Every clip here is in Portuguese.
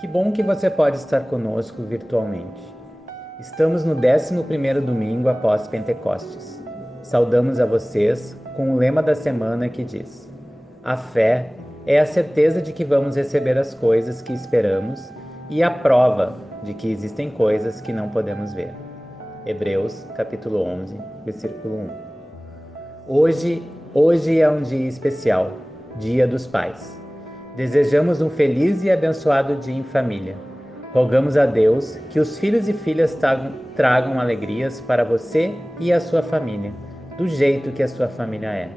Que bom que você pode estar conosco virtualmente. Estamos no 11º domingo após Pentecostes. Saudamos a vocês com o lema da semana que diz: a fé é a certeza de que vamos receber as coisas que esperamos e a prova de que existem coisas que não podemos ver. Hebreus, capítulo 11, versículo 1. Hoje é um dia especial, Dia dos Pais. Desejamos um feliz e abençoado dia em família. Rogamos a Deus que os filhos e filhas tragam alegrias para você e a sua família, do jeito que a sua família é.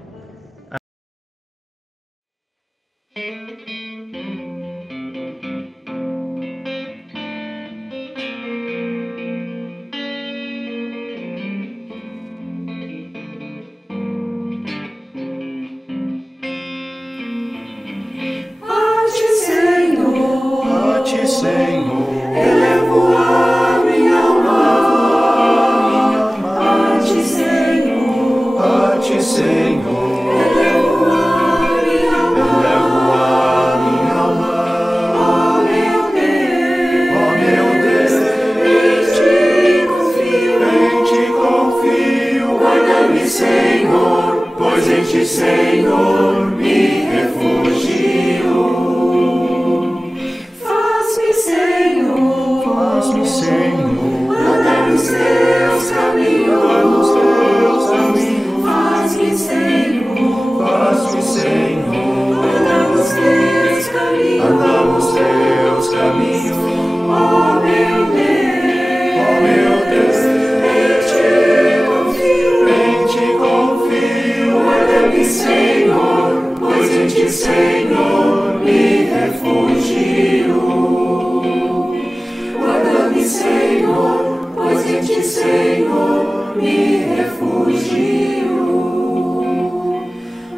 Senhor, elevo a minha alma, a ti, Senhor, elevo a minha alma, ó meu Deus, em ti confio, guarda-me, Senhor, pois em ti, Senhor, me refugio. Senhor, anda nos teus caminhos, faz-me, Senhor, anda nos teus caminhos, ó meu Deus, em ti confio, guarda-me, Senhor, pois em ti, Senhor, me refugio. Senhor, pois em ti, Senhor, me refugio.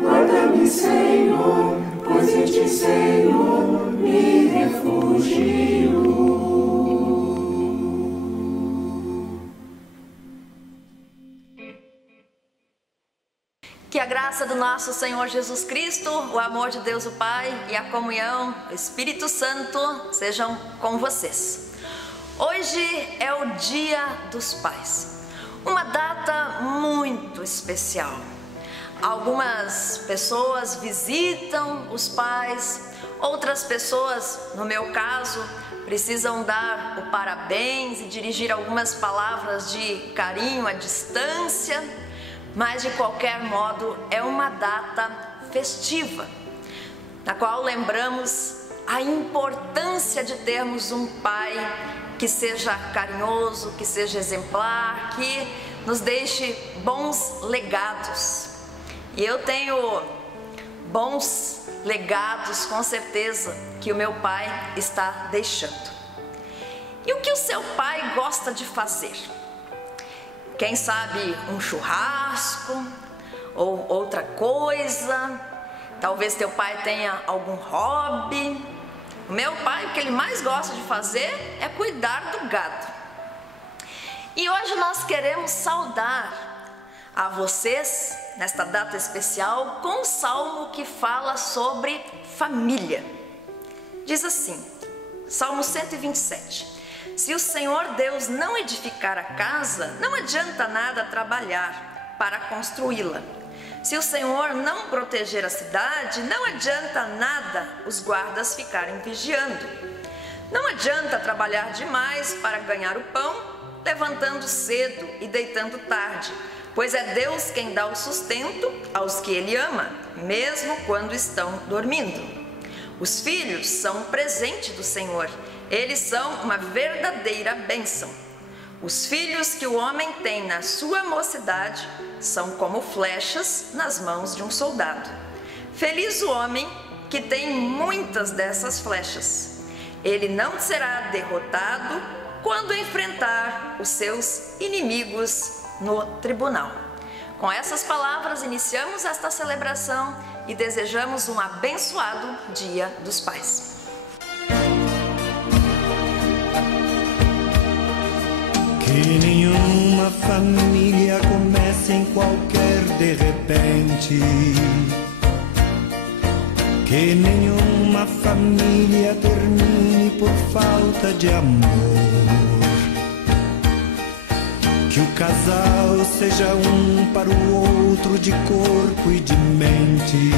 Guarda-me, Senhor, pois em ti, Senhor, me refugio. Que a graça do nosso Senhor Jesus Cristo, o amor de Deus o Pai e a comunhão do Espírito Santo sejam com vocês. Hoje é o Dia dos Pais, uma data muito especial. Algumas pessoas visitam os pais, outras pessoas, no meu caso, precisam dar o parabéns e dirigir algumas palavras de carinho à distância, mas de qualquer modo é uma data festiva, na qual lembramos a importância de termos um pai que seja carinhoso, que seja exemplar, que nos deixe bons legados. E eu tenho bons legados, com certeza, que o meu pai está deixando. E o que o seu pai gosta de fazer? Quem sabe um churrasco ou outra coisa? Talvez teu pai tenha algum hobby. O meu pai, o que ele mais gosta de fazer é cuidar do gado. E hoje nós queremos saudar a vocês, nesta data especial, com um salmo que fala sobre família. Diz assim, Salmo 127. Se o Senhor Deus não edificar a casa, não adianta nada trabalhar para construí-la. Se o Senhor não proteger a cidade, não adianta nada os guardas ficarem vigiando. Não adianta trabalhar demais para ganhar o pão, levantando cedo e deitando tarde, pois é Deus quem dá o sustento aos que Ele ama, mesmo quando estão dormindo. Os filhos são um presente do Senhor, eles são uma verdadeira bênção. Os filhos que o homem tem na sua mocidade são como flechas nas mãos de um soldado. Feliz o homem que tem muitas dessas flechas. Ele não será derrotado quando enfrentar os seus inimigos no tribunal. Com essas palavras, iniciamos esta celebração e desejamos um abençoado Dia dos Pais. Que nenhuma família comece em qualquer de repente. que nenhuma família termine por falta de amor. Que o casal seja um para o outro de corpo e de mente.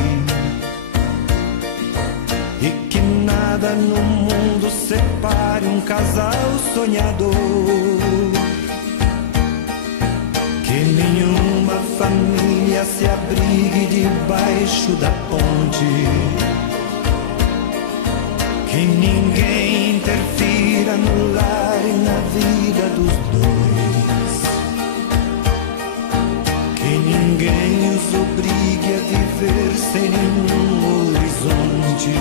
E que nada no mundo separe um casal sonhador. Que nenhuma família se abrigue debaixo da ponte. Que ninguém interfira no lar e na vida dos dois. Que ninguém os obrigue a viver sem nenhum horizonte.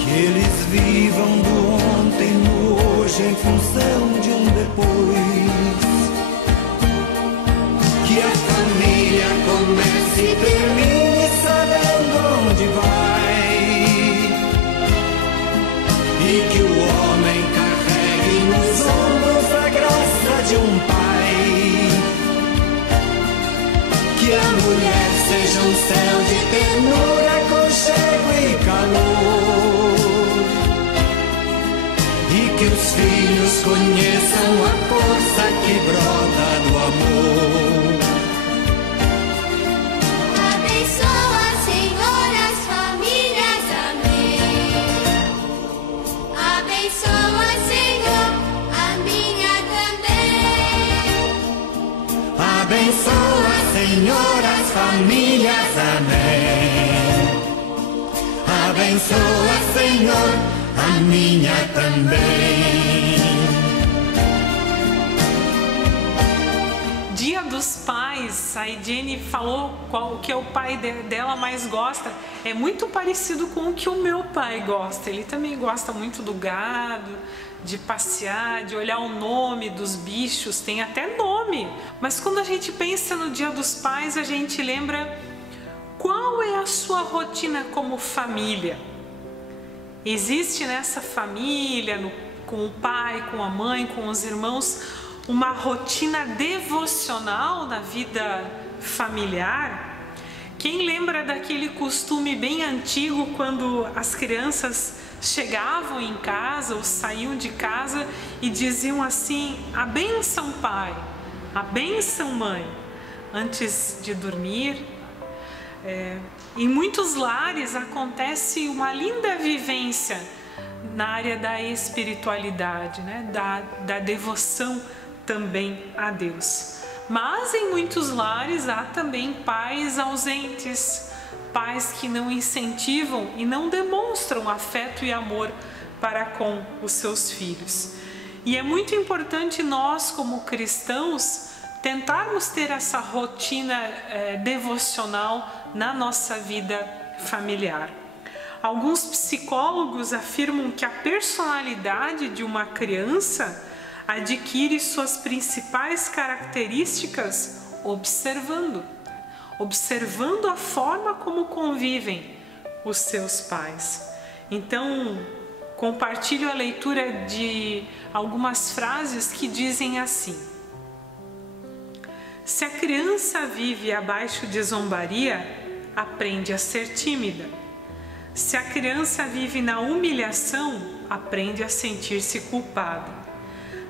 Que eles vivam do ontem no hoje em função de um depois. Que a família comece e termine sabendo onde vai. E que o homem carregue nos ombros a graça de um pai. Que a mulher seja um céu de ternura, aconchego e calor. E que os filhos conheçam a força que brota do amor. Abençoa, Senhor, as famílias, amém. Abençoa, Senhor, a minha também. Abençoa, Senhor, as famílias, amém. Abençoa, Senhor, a minha também. Dia dos Pais, a Ediene falou o que o pai dela mais gosta. É muito parecido com o que o meu pai gosta. Ele também gosta muito do gado, de passear, de olhar o nome dos bichos, tem até nome. Mas quando a gente pensa no Dia dos Pais, a gente lembra qual é a sua rotina como família. Existe nessa família, com o pai, com a mãe, com os irmãos, uma rotina devocional na vida familiar? Quem lembra daquele costume bem antigo quando as crianças chegavam em casa ou saíam de casa e diziam assim: a bênção pai, a bênção mãe, antes de dormir? Em muitos lares acontece uma linda vivência na área da espiritualidade, né? da devoção também a Deus. Mas em muitos lares há também pais ausentes, pais que não incentivam e não demonstram afeto e amor para com os seus filhos. E é muito importante nós, como cristãos, tentarmos ter essa rotina devocional na nossa vida familiar. Alguns psicólogos afirmam que a personalidade de uma criança adquire suas principais características observando a forma como convivem os seus pais. Então, compartilho a leitura de algumas frases que dizem assim: se a criança vive abaixo de zombaria, aprende a ser tímida. Se a criança vive na humilhação, aprende a sentir-se culpada.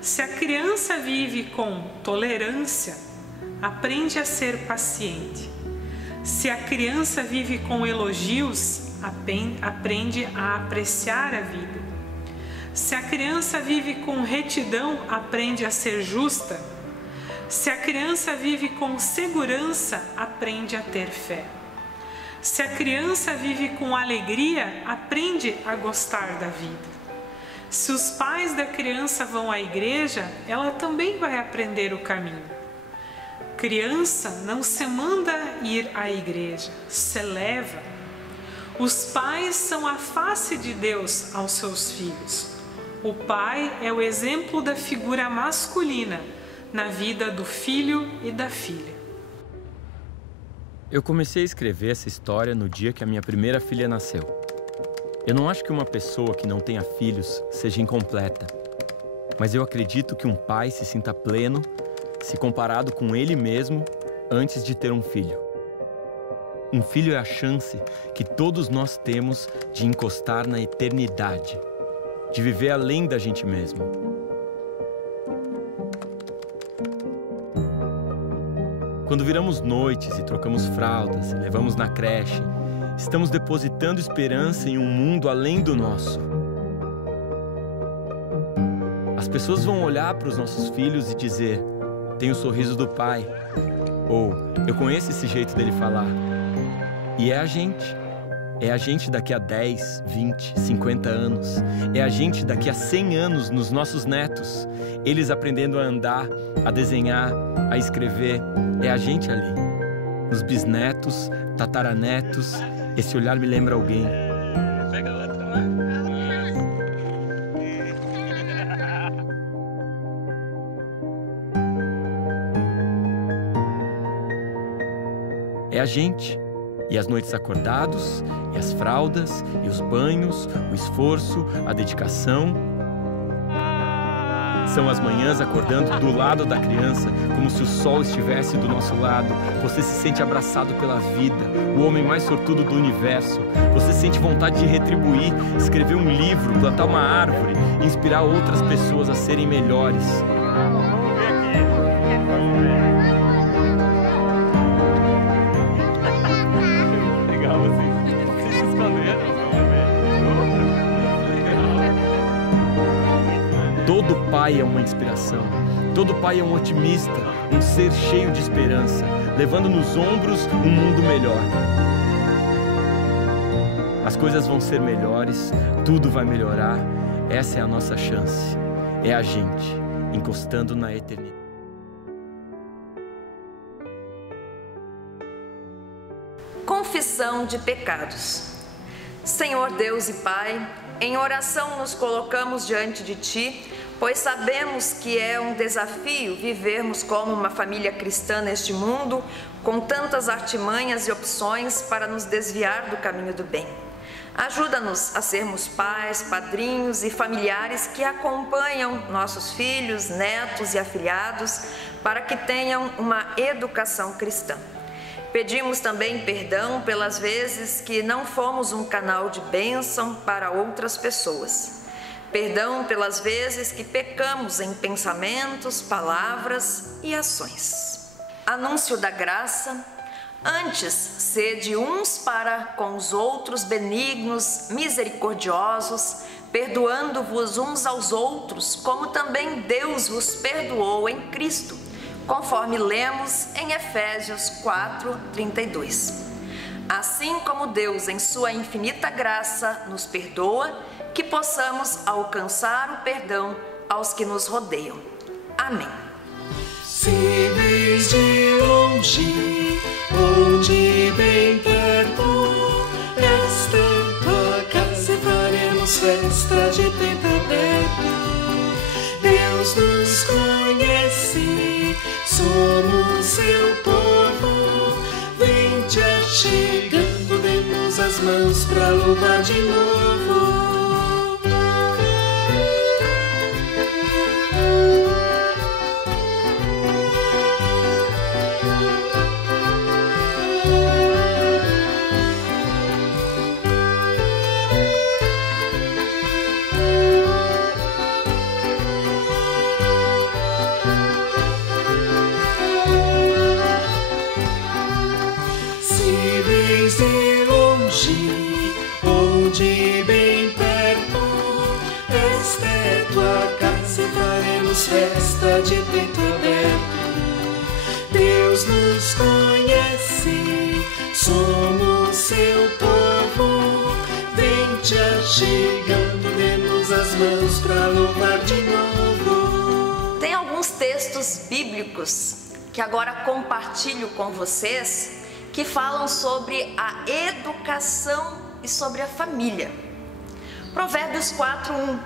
Se a criança vive com tolerância, aprende a ser paciente. Se a criança vive com elogios, aprende a apreciar a vida. Se a criança vive com retidão, aprende a ser justa. Se a criança vive com segurança, aprende a ter fé. Se a criança vive com alegria, aprende a gostar da vida. Se os pais da criança vão à igreja, ela também vai aprender o caminho. Criança não se manda ir à igreja, se leva. Os pais são a face de Deus aos seus filhos. O pai é o exemplo da figura masculina na vida do filho e da filha. Eu comecei a escrever essa história no dia que a minha primeira filha nasceu. Eu não acho que uma pessoa que não tenha filhos seja incompleta, mas eu acredito que um pai se sinta pleno se comparado com ele mesmo antes de ter um filho. Um filho é a chance que todos nós temos de encostar na eternidade, de viver além da gente mesmo. Quando viramos noites e trocamos fraldas e levamos na creche, estamos depositando esperança em um mundo além do nosso. As pessoas vão olhar para os nossos filhos e dizer: tem o sorriso do pai, ou eu conheço esse jeito dele falar. E é a gente daqui a 10, 20, 50 anos, é a gente daqui a 100 anos nos nossos netos, eles aprendendo a andar, a desenhar, a escrever, é a gente ali. Nos bisnetos, tataranetos, esse olhar me lembra alguém. É a gente. E as noites acordados, e as fraldas, e os banhos, o esforço, a dedicação. São as manhãs acordando do lado da criança, como se o sol estivesse do nosso lado. Você se sente abraçado pela vida, o homem mais sortudo do universo. Você sente vontade de retribuir, escrever um livro, plantar uma árvore, inspirar outras pessoas a serem melhores. Vamos ver aqui. Vamos ver. Todo pai é uma inspiração, todo pai é um otimista, um ser cheio de esperança, levando nos ombros um mundo melhor. As coisas vão ser melhores, tudo vai melhorar, essa é a nossa chance, é a gente encostando na eternidade. Confissão de pecados. Senhor Deus e Pai, em oração nos colocamos diante de Ti, pois sabemos que é um desafio vivermos como uma família cristã neste mundo, com tantas artimanhas e opções para nos desviar do caminho do bem. Ajuda-nos a sermos pais, padrinhos e familiares que acompanham nossos filhos, netos e afilhados para que tenham uma educação cristã. Pedimos também perdão pelas vezes que não fomos um canal de bênção para outras pessoas. Perdão pelas vezes que pecamos em pensamentos, palavras e ações. Anúncio da graça. Antes, sede uns para com os outros benignos, misericordiosos, perdoando-vos uns aos outros, como também Deus vos perdoou em Cristo, conforme lemos em Efésios 4:32. Assim como Deus, em sua infinita graça, nos perdoa, que possamos alcançar o perdão aos que nos rodeiam. Amém. Se desde longe ou de bem perto, esta tua casa faremos festa de peito aberto. Deus nos conhece, somos seu povo. Vem te achegando, demos as mãos pra louvar de novo. Desde longe ou de bem perto, esta é tua casa e faremos festa de peito aberto. Deus nos conhece, somos seu povo. Vem te achegando, dê-nos as mãos pra louvar de novo. Tem alguns textos bíblicos que agora compartilho com vocês, que falam sobre a educação e sobre a família. Provérbios 4:1.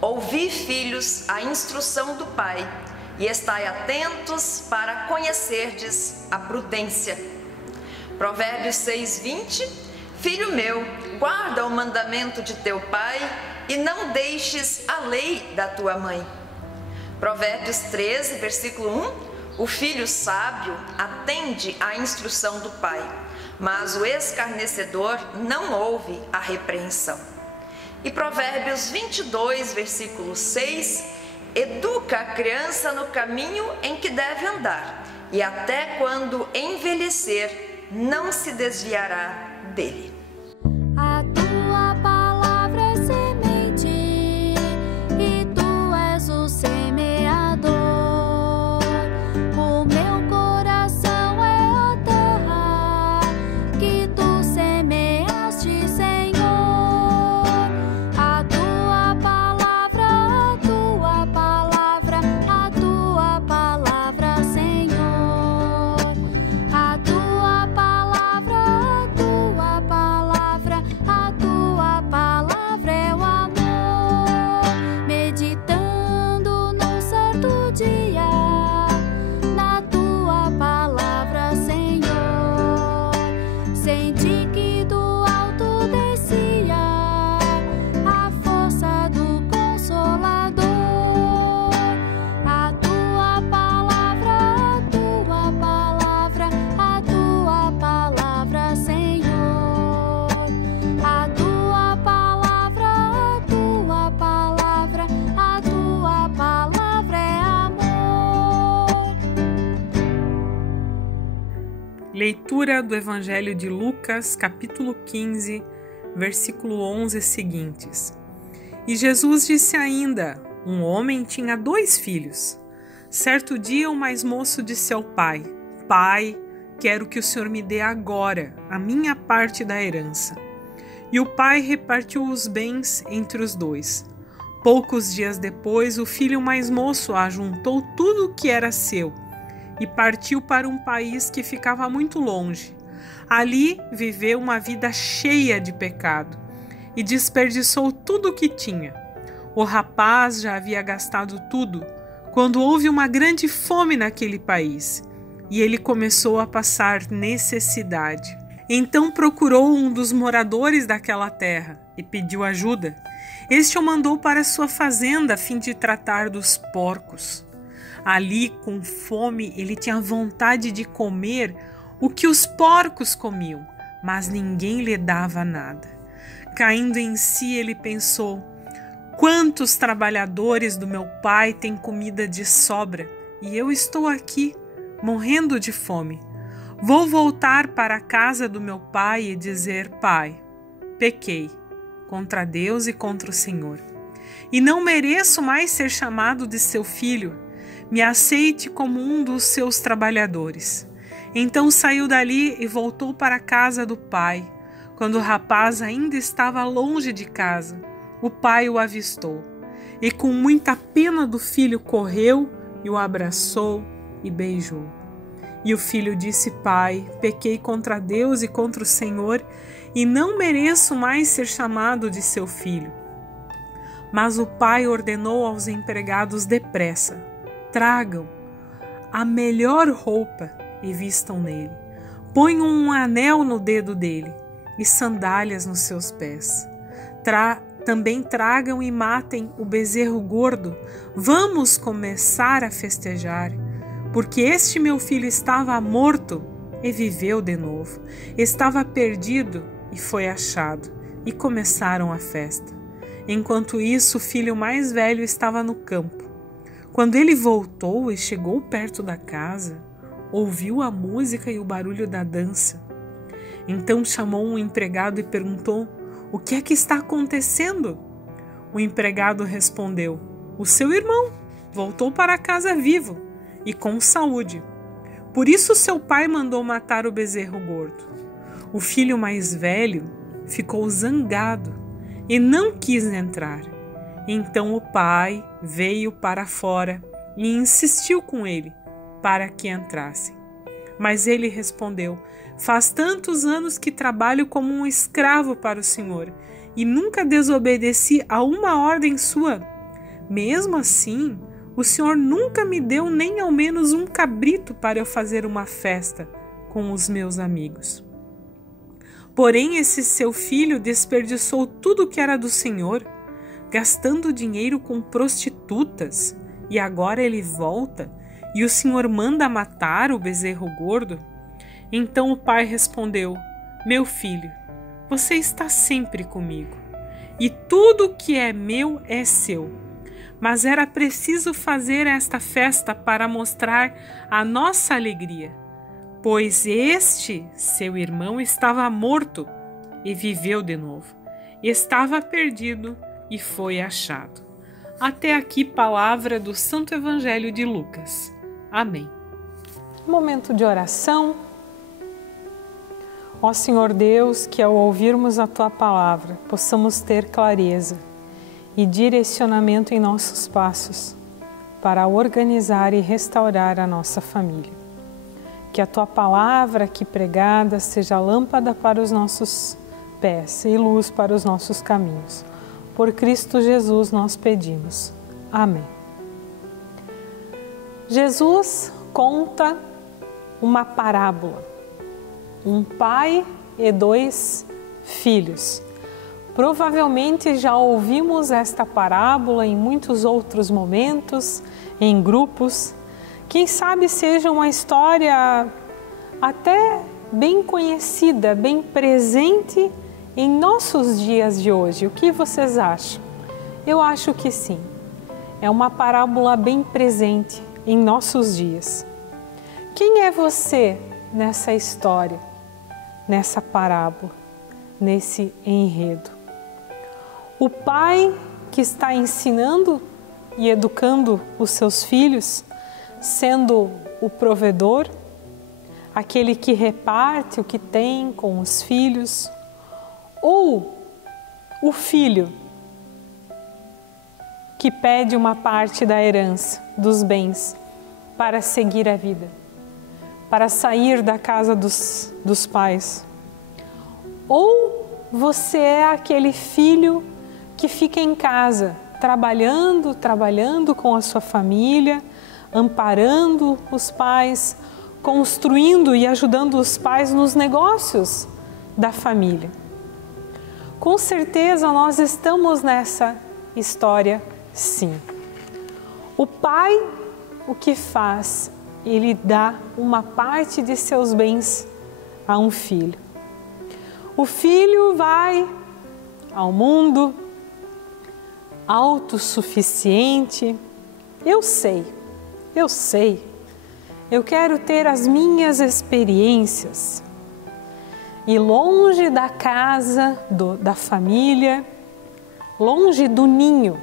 Ouvi, filhos, a instrução do pai, e estai atentos para conhecerdes a prudência. Provérbios 6:20. Filho meu, guarda o mandamento de teu pai e não deixes a lei da tua mãe. Provérbios 13, versículo 1. O filho sábio atende à instrução do pai, mas o escarnecedor não ouve a repreensão. E Provérbios 22, versículo 6, educa a criança no caminho em que deve andar, e até quando envelhecer, não se desviará dele. A tua palavra é semente e tu és o semeador. O meu coração é a terra que tu semeaste, Senhor. A tua palavra, a tua palavra, a tua palavra, Senhor. A tua palavra, a tua palavra, a tua palavra é o amor. Meditando num certo dia na tua palavra, Senhor, senti que do alto descia a força do Consolador. A tua palavra, a tua palavra, a tua palavra, Senhor. A tua palavra, a tua palavra, a tua palavra é amor. Leitura do Evangelho de Lucas, capítulo 15, versículo 11 seguintes. E Jesus disse ainda: um homem tinha 2 filhos. Certo dia o mais moço disse ao pai: Pai, quero que o Senhor me dê agora a minha parte da herança. E o pai repartiu os bens entre os 2. Poucos dias depois, o filho mais moço ajuntou tudo o que era seu e partiu para um país que ficava muito longe. Ali viveu uma vida cheia de pecado e desperdiçou tudo o que tinha. O rapaz já havia gastado tudo quando houve uma grande fome naquele país e ele começou a passar necessidade. Então procurou um dos moradores daquela terra e pediu ajuda. Este o mandou para sua fazenda a fim de tratar dos porcos. Ali, com fome, ele tinha vontade de comer o que os porcos comiam, mas ninguém lhe dava nada. Caindo em si, ele pensou: quantos trabalhadores do meu pai têm comida de sobra e eu estou aqui, morrendo de fome. Vou voltar para a casa do meu pai e dizer: Pai, pequei contra Deus e contra o Senhor, e não mereço mais ser chamado de seu filho. Me aceite como um dos seus trabalhadores. Então saiu dali e voltou para a casa do pai. Quando o rapaz ainda estava longe de casa, o pai o avistou e com muita pena do filho correu e o abraçou e beijou. E o filho disse: Pai, pequei contra Deus e contra o Senhor e não mereço mais ser chamado de seu filho. Mas o pai ordenou aos empregados depressa: tragam a melhor roupa e vistam nele. Ponham um anel no dedo dele e sandálias nos seus pés. Também tragam e matem o bezerro gordo. Vamos começar a festejar, porque este meu filho estava morto e viveu de novo. Estava perdido e foi achado. E começaram a festa. Enquanto isso, o filho mais velho estava no campo. Quando ele voltou e chegou perto da casa, ouviu a música e o barulho da dança. Então chamou um empregado e perguntou: o que é que está acontecendo? O empregado respondeu: o seu irmão voltou para casa vivo e com saúde. Por isso seu pai mandou matar o bezerro gordo. O filho mais velho ficou zangado e não quis entrar. Então o pai veio para fora e insistiu com ele para que entrasse. Mas ele respondeu: faz tantos anos que trabalho como um escravo para o Senhor e nunca desobedeci a uma ordem sua. Mesmo assim, o Senhor nunca me deu nem ao menos um cabrito para eu fazer uma festa com os meus amigos. Porém, esse seu filho desperdiçou tudo que era do Senhor, gastando dinheiro com prostitutas, e agora ele volta e o Senhor manda matar o bezerro gordo? Então o pai respondeu: Meu filho, você está sempre comigo, e tudo que é meu é seu. Mas era preciso fazer esta festa para mostrar a nossa alegria, pois este, seu irmão, estava morto e viveu de novo. Estava perdido e foi achado. Até aqui, palavra do Santo Evangelho de Lucas. Amém. Momento de oração. Ó Senhor Deus, que ao ouvirmos a Tua palavra, possamos ter clareza e direcionamento em nossos passos para organizar e restaurar a nossa família. Que a Tua palavra aqui pregada seja lâmpada para os nossos pés e luz para os nossos caminhos. Por Cristo Jesus nós pedimos. Amém. Jesus conta uma parábola. Um pai e 2 filhos. Provavelmente já ouvimos esta parábola em muitos outros momentos, em grupos. Quem sabe seja uma história até bem conhecida, bem presente em nossos dias de hoje. O que vocês acham? Eu acho que sim. É uma parábola bem presente em nossos dias. Quem é você nessa história, nessa parábola, nesse enredo? O pai que está ensinando e educando os seus filhos, sendo o provedor, aquele que reparte o que tem com os filhos, ou o filho que pede uma parte da herança, dos bens, para seguir a vida, para sair da casa dos pais. Ou você é aquele filho que fica em casa, trabalhando com a sua família, amparando os pais, construindo e ajudando os pais nos negócios da família. Com certeza nós estamos nessa história, sim. O pai, o que faz? Ele dá uma parte de seus bens a um filho. O filho vai ao mundo autossuficiente. Eu sei, eu quero ter as minhas experiências. E longe da casa, da família, longe do ninho,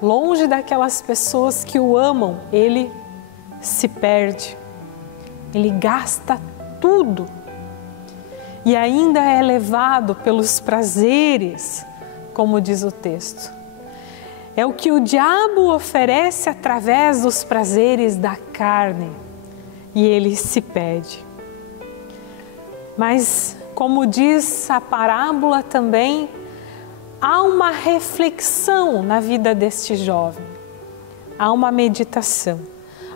longe daquelas pessoas que o amam, ele se perde, ele gasta tudo e ainda é levado pelos prazeres, como diz o texto. É o que o diabo oferece através dos prazeres da carne e ele se perde. Mas, como diz a parábola também, há uma reflexão na vida deste jovem, há uma meditação,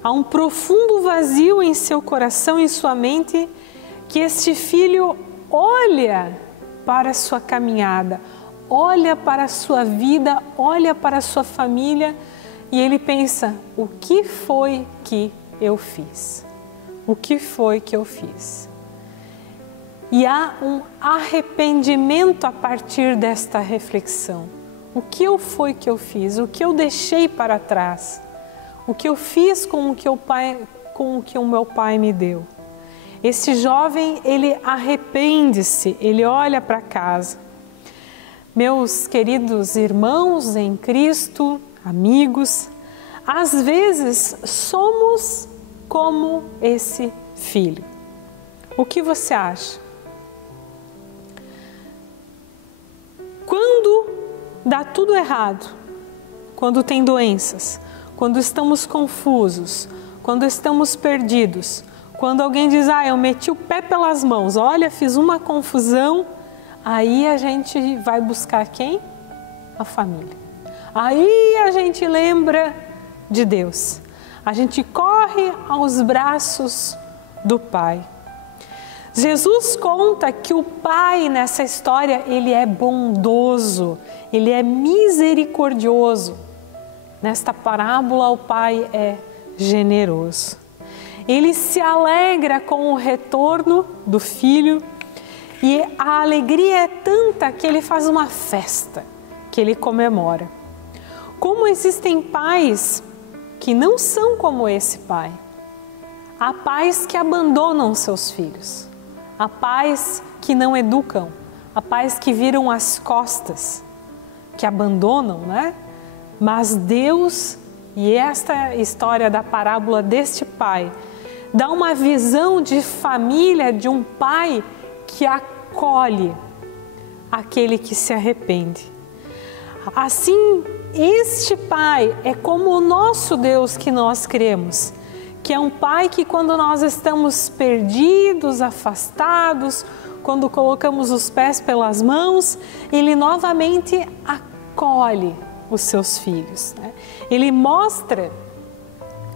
há um profundo vazio em seu coração e em sua mente que este filho olha para a sua caminhada, olha para a sua vida, olha para a sua família e ele pensa, o que foi que eu fiz? O que foi que eu fiz? E há um arrependimento a partir desta reflexão. O que foi que eu fiz? O que eu deixei para trás? O que eu fiz com o que o meu pai me deu? Esse jovem, ele arrepende-se, ele olha para casa. Meus queridos irmãos em Cristo, amigos, às vezes somos como esse filho. O que você acha? Quando dá tudo errado, quando tem doenças, quando estamos confusos, quando estamos perdidos, quando alguém diz, eu meti o pé pelas mãos, olha, fiz uma confusão, aí a gente vai buscar quem? A família. Aí a gente lembra de Deus. A gente corre aos braços do Pai. Jesus conta que o Pai nessa história, ele é bondoso, ele é misericordioso. Nesta parábola o Pai é generoso. Ele se alegra com o retorno do filho E a alegria é tanta que ele faz uma festa, que ele comemora. Como existem pais que não são como esse pai. Há pais que abandonam seus filhos. Há pais que não educam. Há pais que viram as costas, que abandonam, né? Mas Deus, e esta história da parábola deste pai, dá uma visão de família, de um pai que acolhe aquele que se arrepende. Assim, este pai é como o nosso Deus que nós cremos, que é um pai que quando nós estamos perdidos, afastados, quando colocamos os pés pelas mãos, ele novamente acolhe os seus filhos, né? Ele mostra,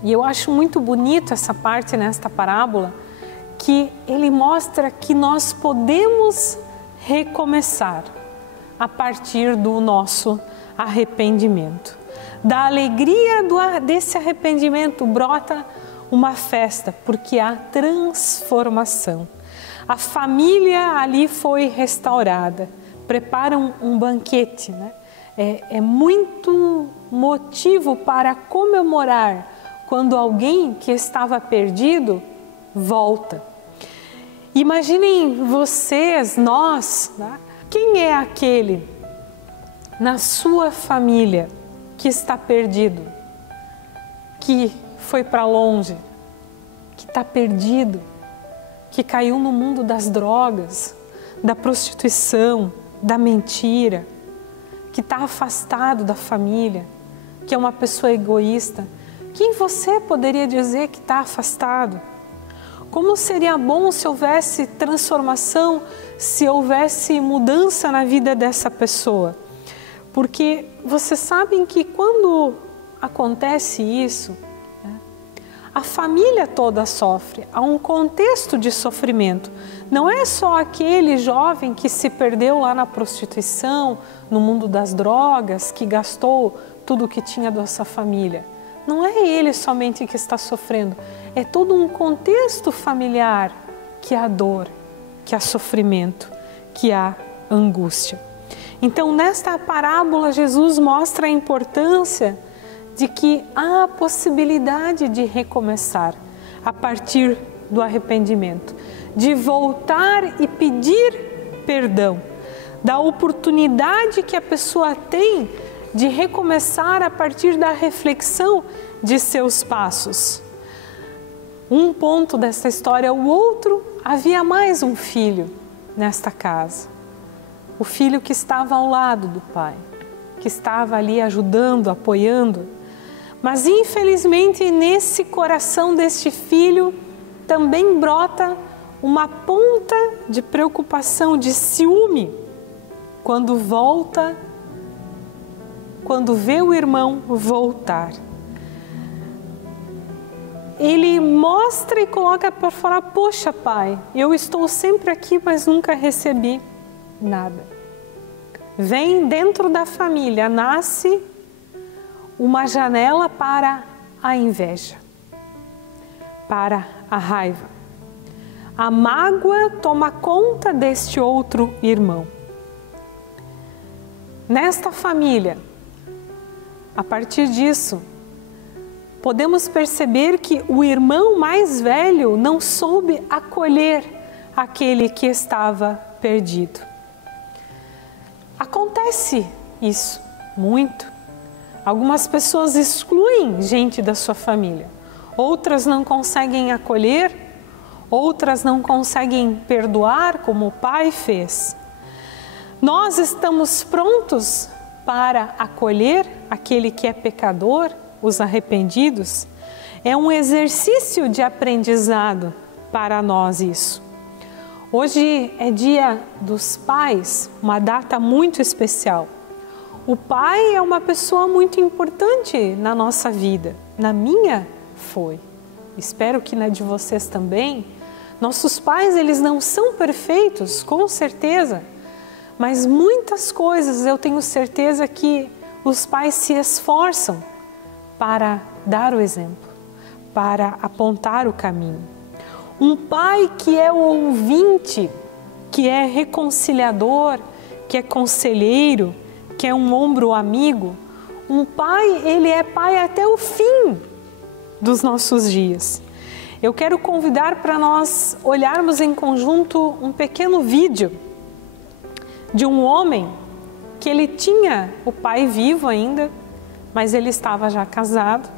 e eu acho muito bonito essa parte nesta parábola, que ele mostra que nós podemos recomeçar a partir do nosso arrependimento. Da alegria desse arrependimento brota uma festa, porque há transformação. A família ali foi restaurada, preparam um banquete, né? É muito motivo para comemorar quando alguém que estava perdido volta. Imaginem vocês, nós, né? Quem é aquele na sua família que está perdido, que foi para longe, que está perdido, que caiu no mundo das drogas, da prostituição, da mentira, que está afastado da família, que é uma pessoa egoísta? Quem você poderia dizer que está afastado? Como seria bom se houvesse transformação, se houvesse mudança na vida dessa pessoa? Porque vocês sabem que quando acontece isso, né, a família toda sofre, há um contexto de sofrimento. Não é só aquele jovem que se perdeu lá na prostituição, no mundo das drogas, que gastou tudo o que tinha da sua família. Não é ele somente que está sofrendo, é todo um contexto familiar que há dor, que há sofrimento, que há angústia. Então, nesta parábola, Jesus mostra a importância de que há a possibilidade de recomeçar a partir do arrependimento, de voltar e pedir perdão, da oportunidade que a pessoa tem de recomeçar a partir da reflexão de seus passos. Um ponto dessa história, o outro, havia mais um filho nesta casa. O filho que estava ao lado do pai, que estava ali ajudando, apoiando. Mas infelizmente nesse coração deste filho também brota uma ponta de preocupação, de ciúme, quando vê o irmão voltar. Ele mostra e coloca para fora: poxa, pai, eu estou sempre aqui, mas nunca recebi nada. Vem dentro da família, nasce uma janela para a inveja, para a raiva. A mágoa toma conta deste outro irmão. Nesta família, a partir disso, podemos perceber que o irmão mais velho não soube acolher aquele que estava perdido. Acontece isso muito. Algumas pessoas excluem gente da sua família, outras não conseguem acolher, outras não conseguem perdoar, como o pai fez. Nós estamos prontos para acolher aquele que é pecador, os arrependidos? É um exercício de aprendizado para nós isso. Hoje é dia dos pais, uma data muito especial. O pai é uma pessoa muito importante na nossa vida. Na minha foi. Espero que na de vocês também. Nossos pais, eles não são perfeitos, com certeza. Mas muitas coisas eu tenho certeza que os pais se esforçam para dar o exemplo, para apontar o caminho. Um pai que é o ouvinte que é reconciliador, que é conselheiro, que é um ombro amigo. Um pai, ele é pai até o fim dos nossos dias. Eu quero convidar para nós olharmos em conjunto um pequeno vídeo de um homem que ele tinha o pai vivo ainda, mas ele estava já casado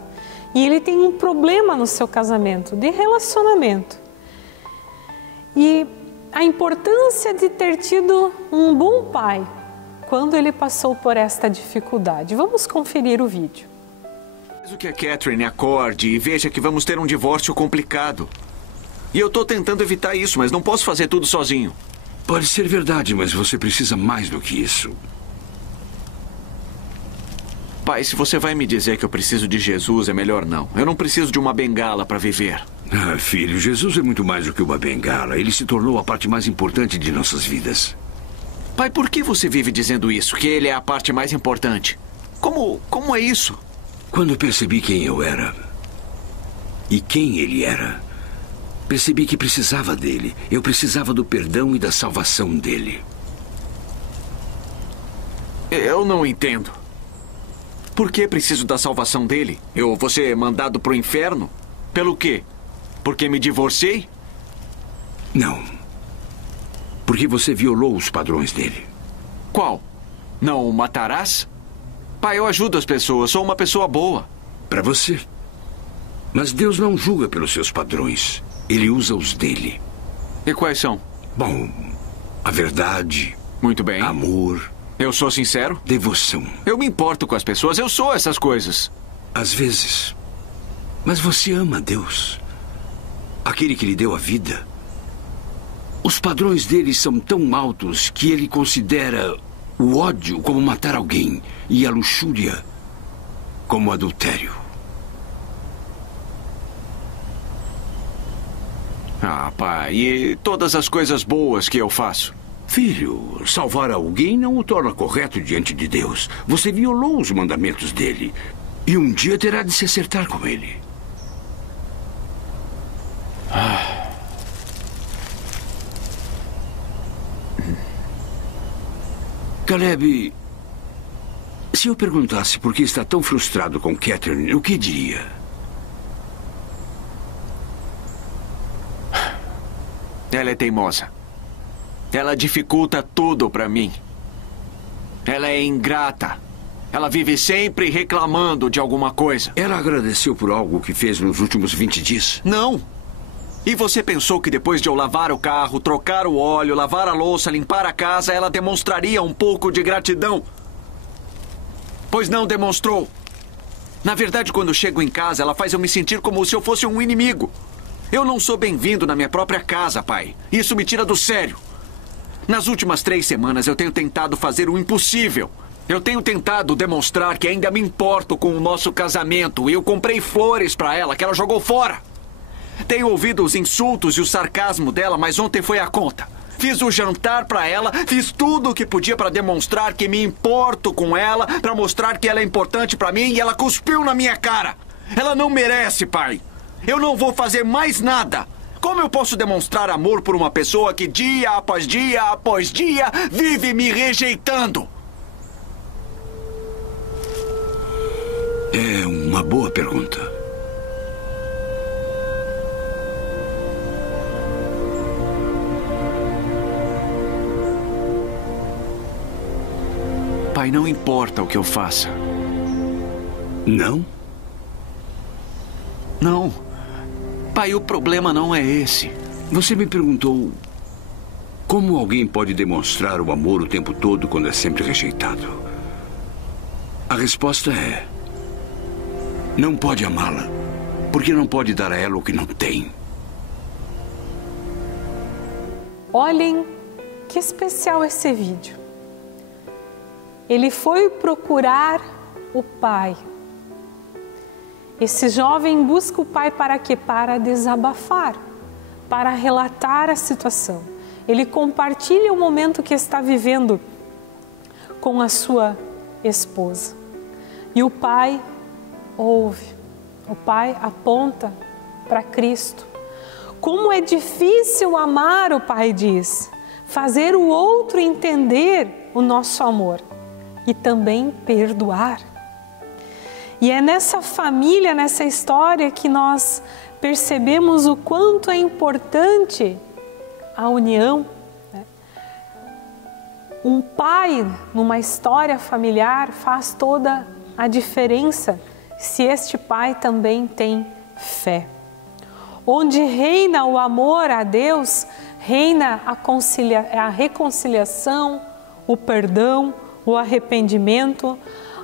e ele tem um problema no seu casamento, de relacionamento. E a importância de ter tido um bom pai quando ele passou por esta dificuldade. Vamos conferir o vídeo. Preciso que a Catherine acorde e veja que vamos ter um divórcio complicado. E eu tô tentando evitar isso, mas não posso fazer tudo sozinho. Pode ser verdade, mas você precisa mais do que isso. Pai, se você vai me dizer que eu preciso de Jesus, é melhor não. Eu não preciso de uma bengala para viver. Ah, filho, Jesus é muito mais do que uma bengala. Ele se tornou a parte mais importante de nossas vidas. Pai, por que você vive dizendo isso? Que ele é a parte mais importante? Como é isso? Quando percebi quem eu era e quem ele era, percebi que precisava dele. Eu precisava do perdão e da salvação dele. Eu não entendo. Por que preciso da salvação dele? Eu vou ser mandado pro inferno? Pelo quê? Porque me divorciei? Não. Porque você violou os padrões dele. Qual? Não o matarás? Pai, eu ajudo as pessoas, sou uma pessoa boa. Para você. Mas Deus não julga pelos seus padrões. Ele usa os dele. E quais são? Bom, a verdade. Muito bem. Amor. Eu sou sincero? Devoção. Eu me importo com as pessoas, eu sou essas coisas. Às vezes. Mas você ama Deus. Aquele que lhe deu a vida. Os padrões dele são tão altos que ele considera o ódio como matar alguém e a luxúria como adultério. Ah, pai, e todas as coisas boas que eu faço? Filho, salvar alguém não o torna correto diante de Deus. Você violou os mandamentos dele. E um dia terá de se acertar com ele. Caleb, se eu perguntasse por que está tão frustrado com Catherine, o que diria? Ela é teimosa. Ela dificulta tudo pra mim. Ela é ingrata. Ela vive sempre reclamando de alguma coisa. Ela agradeceu por algo que fez nos últimos 20 dias? Não. E você pensou que depois de eu lavar o carro, trocar o óleo, lavar a louça, limpar a casa, ela demonstraria um pouco de gratidão? Pois não demonstrou. Na verdade, quando chego em casa, ela faz eu me sentir como se eu fosse um inimigo. Eu não sou bem-vindo na minha própria casa, pai. Isso me tira do sério. Nas últimas 3 semanas, eu tenho tentado fazer o impossível. Eu tenho tentado demonstrar que ainda me importo com o nosso casamento. E eu comprei flores para ela, que ela jogou fora. Tenho ouvido os insultos e o sarcasmo dela, mas ontem foi a conta. Fiz o jantar para ela, fiz tudo o que podia para demonstrar que me importo com ela, para mostrar que ela é importante para mim, e ela cuspiu na minha cara. Ela não merece, pai. Eu não vou fazer mais nada. Como eu posso demonstrar amor por uma pessoa que dia após dia vive me rejeitando? É uma boa pergunta. Pai, não importa o que eu faça. Não? Não. Pai, o problema não é esse. Você me perguntou como alguém pode demonstrar o amor o tempo todo quando é sempre rejeitado. A resposta é: não pode amá-la, porque não pode dar a ela o que não tem. Olhem que especial esse vídeo. Ele foi procurar o pai. Esse jovem busca o pai para quê? Para desabafar, para relatar a situação. Ele compartilha o momento que está vivendo com a sua esposa. E o pai ouve, o pai aponta para Cristo. Como é difícil amar, o pai diz. fazer o outro entender o nosso amor e também perdoar. E é nessa família, nessa história, que nós percebemos o quanto é importante a união. Um pai, numa história familiar, faz toda a diferença se este pai também tem fé. Onde reina o amor a Deus, reina a reconciliação, o perdão, o arrependimento,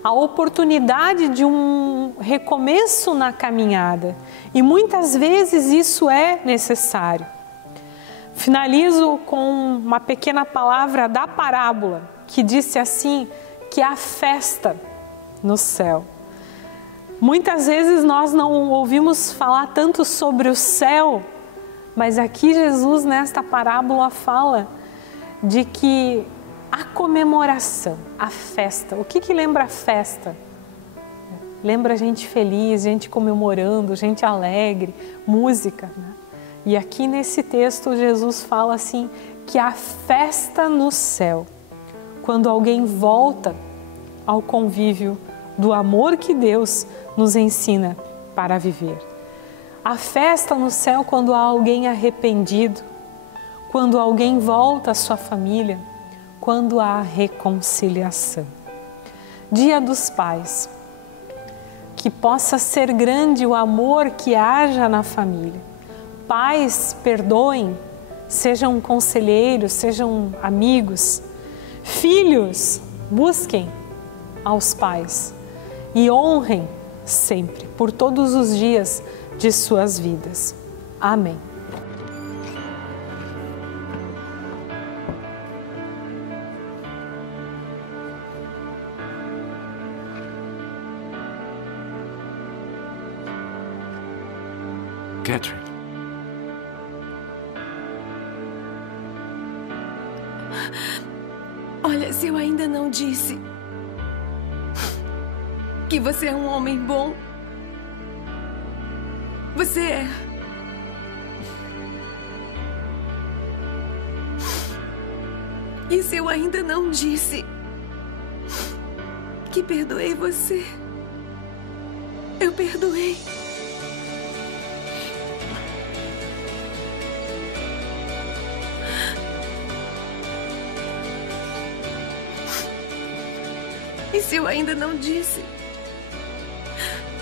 a oportunidade de um recomeço na caminhada. E muitas vezes isso é necessário. Finalizo com uma pequena palavra da parábola, que disse assim, que há festa no céu. Muitas vezes nós não ouvimos falar tanto sobre o céu, mas aqui Jesus, nesta parábola, fala de que a comemoração, a festa. O que lembra a festa? Lembra gente feliz, gente comemorando, gente alegre, música, né? E aqui nesse texto Jesus fala assim, que a festa no céu, quando alguém volta ao convívio do amor que Deus nos ensina para viver. A festa no céu quando há alguém arrependido, quando alguém volta à sua família, quando há reconciliação. Dia dos Pais, que possa ser grande o amor que haja na família. Pais, perdoem, sejam conselheiros, sejam amigos. Filhos, busquem aos pais e honrem sempre, por todos os dias de suas vidas. Amém. Catherine. Olha, se eu ainda não disse que você é um homem bom, você é. E se eu ainda não disse que perdoei você, eu perdoei. E se eu ainda não disse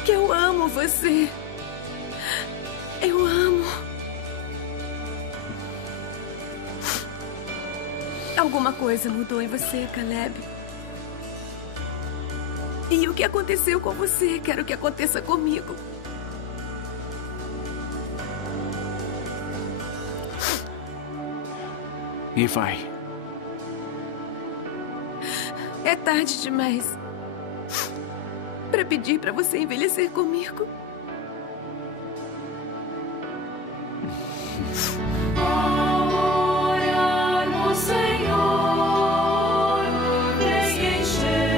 que eu amo você, eu amo. Alguma coisa mudou em você, Caleb. E o que aconteceu com você, quero que aconteça comigo. E vai. É tarde demais para pedir para você envelhecer comigo. Refrigério.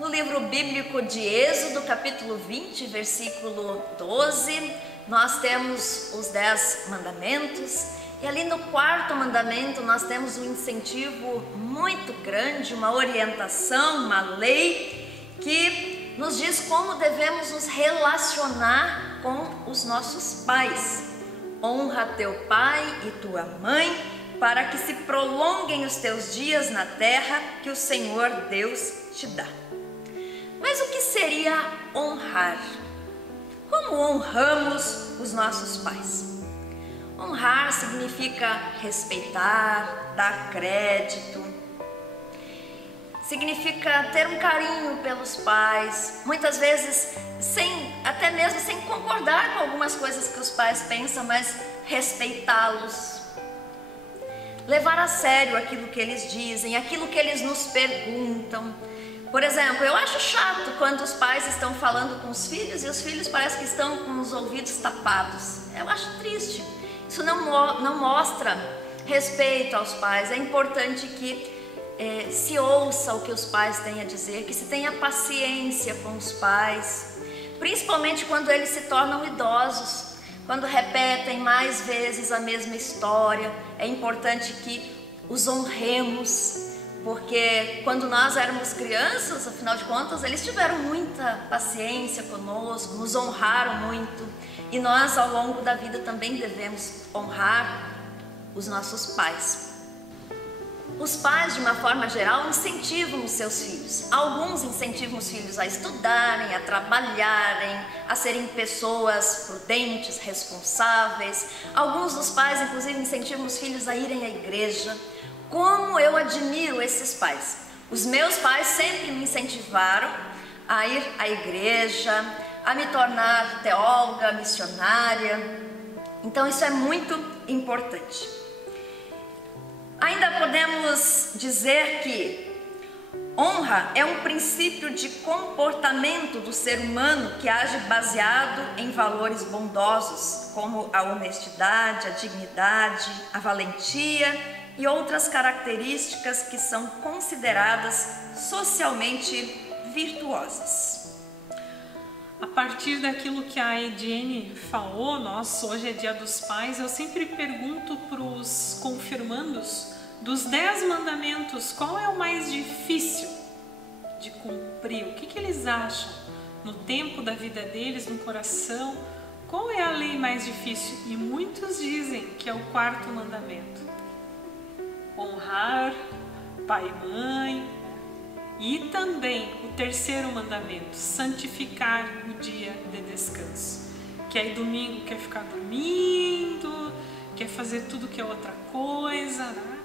No livro bíblico de Êxodo, capítulo 20, versículo 12, nós temos os 10 mandamentos. E ali no 4º mandamento nós temos um incentivo muito grande, uma orientação, uma lei que nos diz como devemos nos relacionar com os nossos pais. Honra teu pai e tua mãe, para que se prolonguem os teus dias na terra que o Senhor Deus te dá. Mas o que seria honrar? Como honramos os nossos pais? Honrar significa respeitar, dar crédito, significa ter um carinho pelos pais, muitas vezes até mesmo sem concordar com algumas coisas que os pais pensam, mas respeitá-los. Levar a sério aquilo que eles dizem, aquilo que eles nos perguntam. Por exemplo, eu acho chato quando os pais estão falando com os filhos e os filhos parecem que estão com os ouvidos tapados. Eu acho triste. Isso não mostra respeito aos pais. É importante que se ouça o que os pais têm a dizer, que se tenha paciência com os pais, principalmente quando eles se tornam idosos, quando repetem mais vezes a mesma história. É importante que os honremos, porque quando nós éramos crianças, afinal de contas, eles tiveram muita paciência conosco, nos honraram muito. E nós, ao longo da vida, também devemos honrar os nossos pais. Os pais, de uma forma geral, incentivam os seus filhos. Alguns incentivam os filhos a estudarem, a trabalharem, a serem pessoas prudentes, responsáveis. Alguns dos pais, inclusive, incentivam os filhos a irem à igreja. Como eu admiro esses pais! Os meus pais sempre me incentivaram a ir à igreja, a me tornar teóloga, missionária. Então isso é muito importante. Ainda podemos dizer que honra é um princípio de comportamento do ser humano que age baseado em valores bondosos, como a honestidade, a dignidade, a valentia e outras características que são consideradas socialmente virtuosas. A partir daquilo que a Ediene falou, hoje é Dia dos Pais, eu sempre pergunto para os confirmandos, dos 10 mandamentos, qual é o mais difícil de cumprir? O que eles acham no tempo da vida deles, no coração? Qual é a lei mais difícil? E muitos dizem que é o 4º mandamento. Honrar pai e mãe. E também o 3º mandamento, santificar o dia de descanso. Que aí domingo quer ficar dormindo, quer fazer tudo que é outra coisa, né?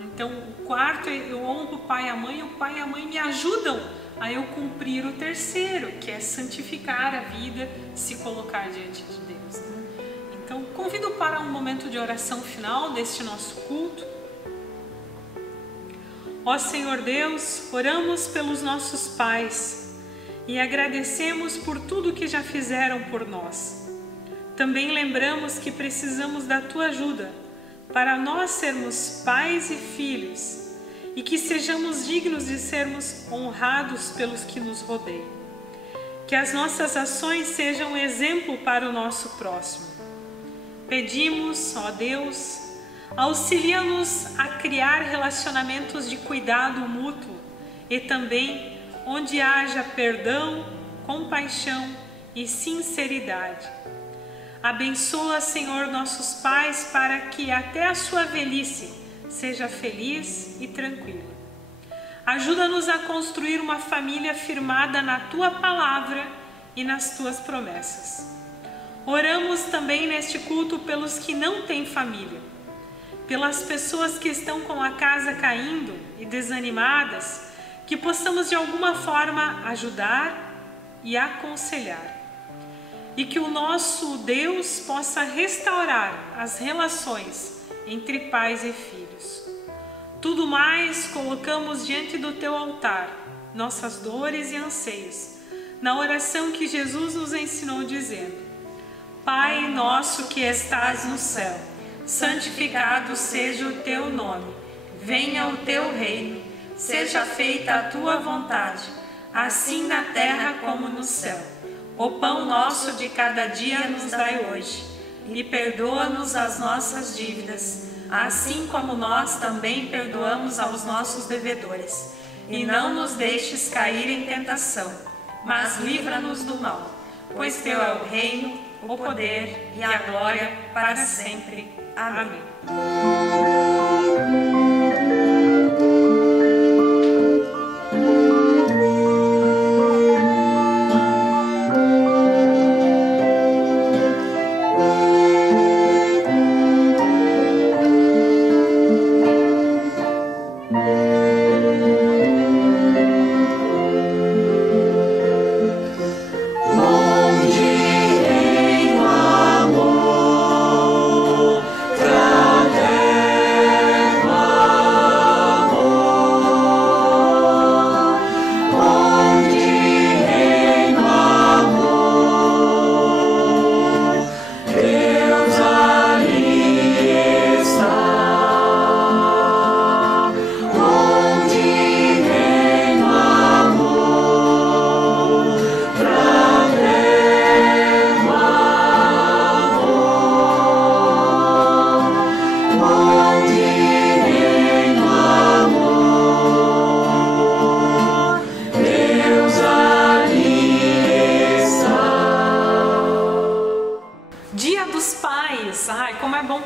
Então o 4º, eu honro o pai e a mãe a mãe me ajudam a eu cumprir o 3º, que é santificar a vida, se colocar diante de Deus, né? Então convido para um momento de oração final deste nosso culto. Ó Senhor Deus, oramos pelos nossos pais e agradecemos por tudo que já fizeram por nós. Também lembramos que precisamos da Tua ajuda para nós sermos pais e filhos e que sejamos dignos de sermos honrados pelos que nos rodeiam. Que as nossas ações sejam exemplo para o nosso próximo. Pedimos, ó Deus, auxilia-nos a criar relacionamentos de cuidado mútuo e também onde haja perdão, compaixão e sinceridade. Abençoa, Senhor, nossos pais para que até a sua velhice seja feliz e tranquila. Ajuda-nos a construir uma família firmada na Tua palavra e nas Tuas promessas. Oramos também neste culto pelos que não têm família, pelas pessoas que estão com a casa caindo e desanimadas, que possamos de alguma forma ajudar e aconselhar. E que o nosso Deus possa restaurar as relações entre pais e filhos. Tudo mais colocamos diante do Teu altar, nossas dores e anseios, na oração que Jesus nos ensinou dizendo: Pai nosso que estás no céu, santificado seja o Teu nome, venha o Teu reino, seja feita a Tua vontade, assim na terra como no céu. O pão nosso de cada dia nos dai hoje, e perdoa-nos as nossas dívidas, assim como nós também perdoamos aos nossos devedores. E não nos deixes cair em tentação, mas livra-nos do mal, pois teu é o reino, o poder e a glória para sempre. Amém.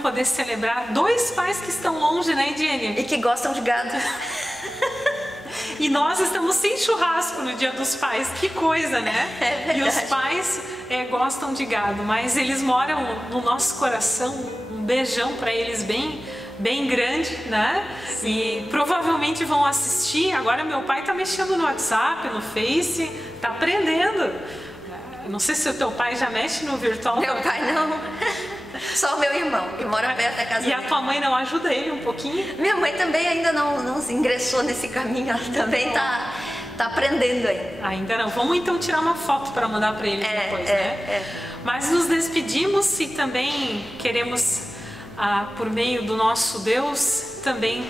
Poder celebrar dois pais que estão longe, né, Jenny? E que gostam de gado. E nós estamos sem churrasco no Dia dos Pais, que coisa, né? É verdade. E os pais gostam de gado, mas eles moram no nosso coração. Um beijão para eles bem grande, né? Sim. E provavelmente vão assistir. Agora meu pai tá mexendo no WhatsApp, no Face, tá aprendendo. Não sei se o teu pai já mexe no virtual. Meu pai não. Só o meu irmão, que mora perto da casa dele. E a tua mãe não ajuda ele um pouquinho? Minha mãe também ainda não se ingressou nesse caminho, ela também tá aprendendo ainda. Ainda não. Vamos então tirar uma foto para mandar para eles depois, né? Mas nos despedimos e também queremos, por meio do nosso Deus, também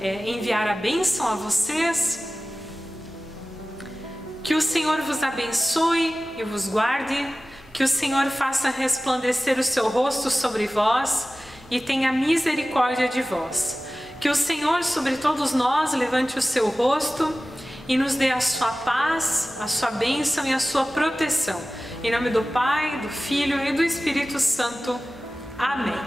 enviar a bênção a vocês. Que o Senhor vos abençoe e vos guarde. Que o Senhor faça resplandecer o seu rosto sobre vós e tenha misericórdia de vós. Que o Senhor sobre todos nós levante o seu rosto e nos dê a sua paz, a sua bênção e a sua proteção. Em nome do Pai, do Filho e do Espírito Santo. Amém.